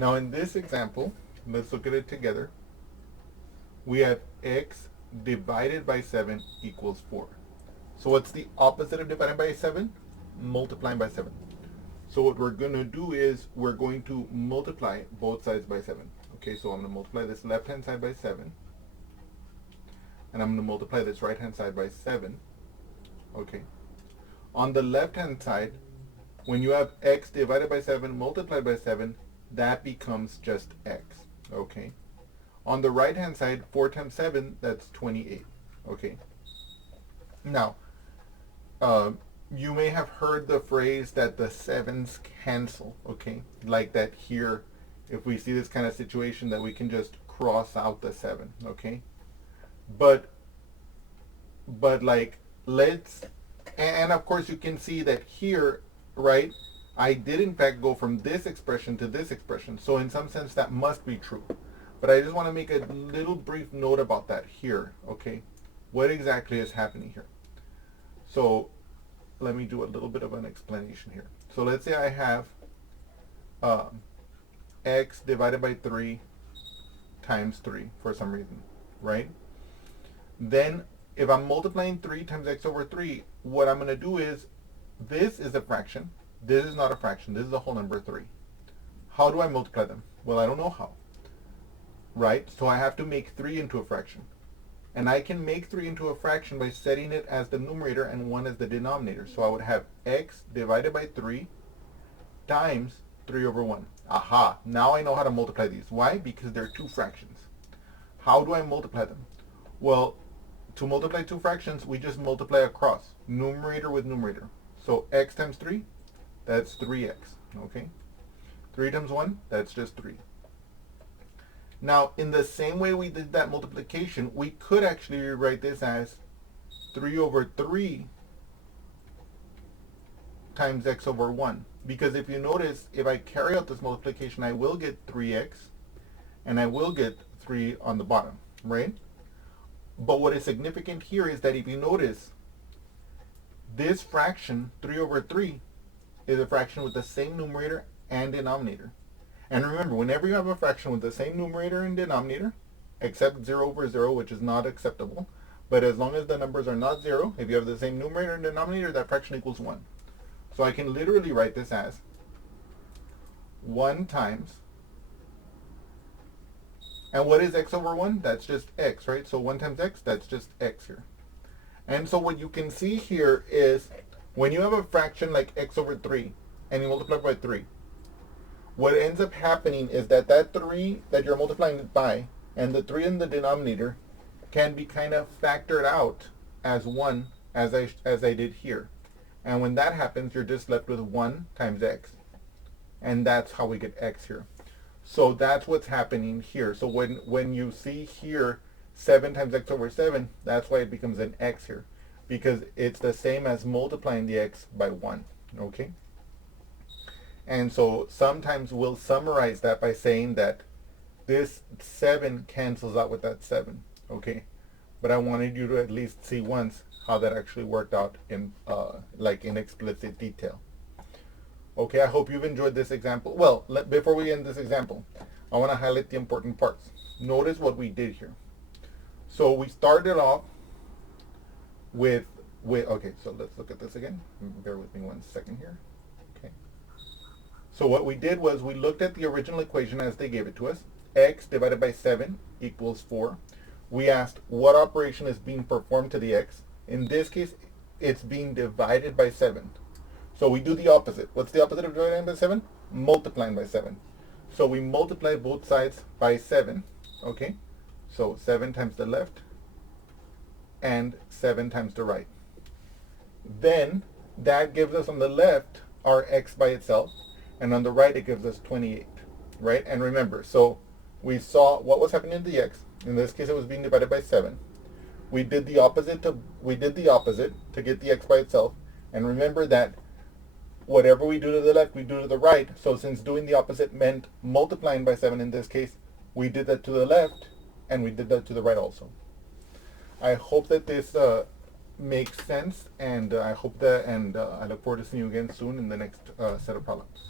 Now in this example, let's look at it together. We have x divided by 7 equals 4. So what's the opposite of dividing by 7? Multiplying by 7. So what we're going to do is we're going to multiply both sides by 7. Okay, so I'm going to multiply this left-hand side by 7. And I'm going to multiply this right-hand side by 7. Okay. On the left-hand side, when you have x divided by 7 multiplied by 7, that becomes just x. Okay. On the right-hand side, 4 times 7, that's 28. Okay. Now, you may have heard the phrase that the 7s cancel. Okay. Like that here, if we see this kind of situation, that we can just cross out the 7. Okay. But like, and of course you can see that here, right, I did in fact go from this expression to this expression. So in some sense that must be true. But I just want to make a little brief note about that here, okay? What exactly is happening here? So let me do a little bit of an explanation here. So let's say I have x divided by 3 times 3 for some reason, right? Then if I'm multiplying 3 times x over 3, what I'm going to do is, this is a fraction. This is not a fraction. This is a whole number 3. How do I multiply them? Well, I don't know how. Right? So I have to make 3 into a fraction. And I can make 3 into a fraction by setting it as the numerator and 1 as the denominator. So I would have x divided by 3 times 3 over 1. Aha! Now I know how to multiply these. Why? Because they're two fractions. How do I multiply them? Well, to multiply two fractions, we just multiply across. Numerator with numerator. So x times 3, that's 3x. Okay? 3 times 1, that's just 3. Now, in the same way we did that multiplication, we could actually rewrite this as 3 over 3 times x over 1. Because if you notice, if I carry out this multiplication, I will get 3x, and I will get 3 on the bottom, right? But what is significant here is that if you notice, this fraction, 3 over 3, is a fraction with the same numerator and denominator. And remember, whenever you have a fraction with the same numerator and denominator, except 0 over 0, which is not acceptable, but as long as the numbers are not 0, if you have the same numerator and denominator, that fraction equals 1. So I can literally write this as 1 times, and what is x over 1? That's just x, right? So 1 times x, that's just x here. And so what you can see here is, when you have a fraction like x over 3, and you multiply by 3, what ends up happening is that that 3 that you're multiplying it by, and the 3 in the denominator, can be kind of factored out as 1, as I did here. And when that happens, you're just left with 1 times x. And that's how we get x here. So that's what's happening here. So when you see here 7 times x over 7, that's why it becomes an x here. Because it's the same as multiplying the x by 1. Okay? And so sometimes we'll summarize that by saying that this 7 cancels out with that 7. Okay? But I wanted you to at least see once how that actually worked out in in explicit detail. Okay, I hope you've enjoyed this example. Well, before we end this example, I want to highlight the important parts. Notice what we did here. So we started off with okay, so let's look at this again. Bear with me 1 second here. Okay. So what we did was we looked at the original equation as they gave it to us. X divided by 7 equals 4. We asked what operation is being performed to the x. In this case, it's being divided by 7. So we do the opposite. What's the opposite of dividing by 7? Multiplying by 7. So we multiply both sides by 7. Okay? So 7 times the left and 7 times the right. Then that gives us on the left our x by itself, and on the right it gives us 28. Right? And remember, so we saw what was happening to the x. In this case, it was being divided by 7. We did the opposite to get the x by itself. And remember that whatever we do to the left, we do to the right. So since doing the opposite meant multiplying by 7 in this case, we did that to the left, and we did that to the right also. I hope that this makes sense, and I look forward to seeing you again soon in the next set of problems.